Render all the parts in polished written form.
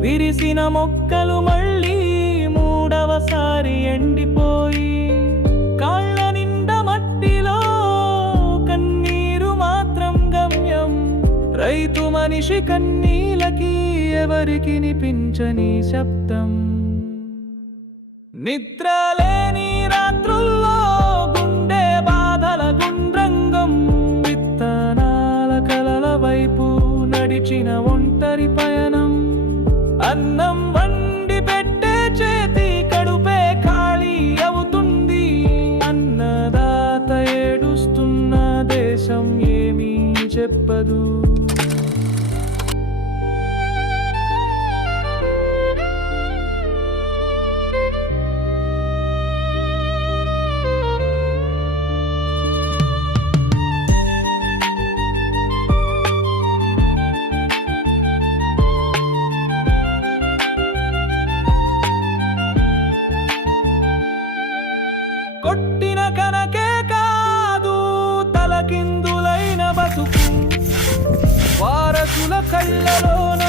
విరిసిన మొక్కలు మళ్ళీ మూడవసారి ఎండిపోయి కాళ్ళ నిండా మట్టిలో కన్నీరు మాత్రం గమ్యం. రైతు మనిషి కన్నీలకి ఎవరికి వినిపించని శబ్దం. నిద్రలేని రాత్రుల్లో గుండె బాధల గుండ్రంగం. విత్తనాల కలల వైపు నడిచిన ఒంటరి పయనం. అన్నం వండి పెట్టే చేతి కడుపే ఖాళీ అవుతుంది. అన్నదాత ఏడుస్తున్న దేశం ఏమీ చెప్పదు. కొట్టిన కనకే కాదు తలకిందులైన బతుకు. వారసుల కళ్ళలోన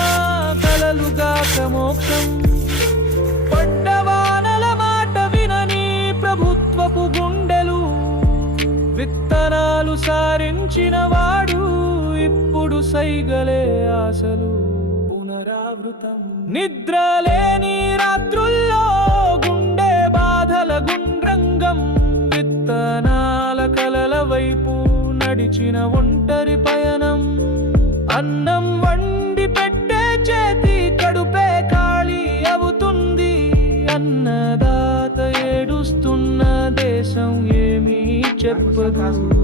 కలలుగాక మోక్షం. పడ్డవానల మాట వినని ప్రభుత్వపు గుండెలు. విత్తనాలు సారించిన వాడు ఇప్పుడు సైగలే ఆశలు. పునరావృతం. నిద్రలేని రాత్రుల్లో గుండె బాధల గుండ్రంగం. విత్తనాల కలల వైపు నడిచిన ఒంటరి పయనం. అన్నం వండి పెట్టే చేతి కడుపే ఖాళీ అవుతుంది. అన్నదాత ఏడుస్తున్న దేశం ఏమీ చెప్పదు.